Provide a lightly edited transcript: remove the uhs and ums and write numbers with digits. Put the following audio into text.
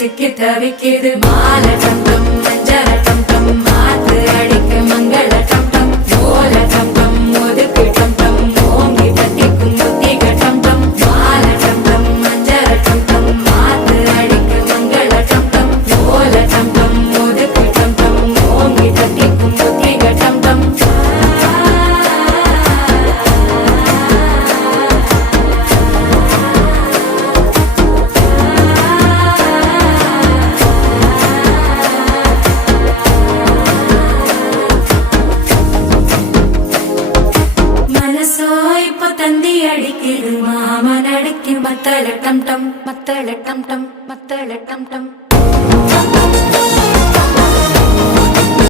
சிக்கி தவிக்கிது மால டம் டம் மஞ்சள டம் டம் மாத்து அடிக்க மங்கள டம் டம் ஓல டம் டம் ஒதுக்கு டம் டம் ஓங்கி தட்டிக்கும் புத்திக டம் டம் மால டம் டம் மஞ்சள டம் டம் மாத்து அடிக்க மங்கள டம் டம் ஓல டம் டம் ஒதுக்கு டம் டம் ஓங்கி தட்டிக்கும் புத்திக டம் டம் தந்தி அடிக்கிது மாமன் அடிக்கு மத்தள டம் டம் மத்தள டம் டம் மத்தள டம் டம்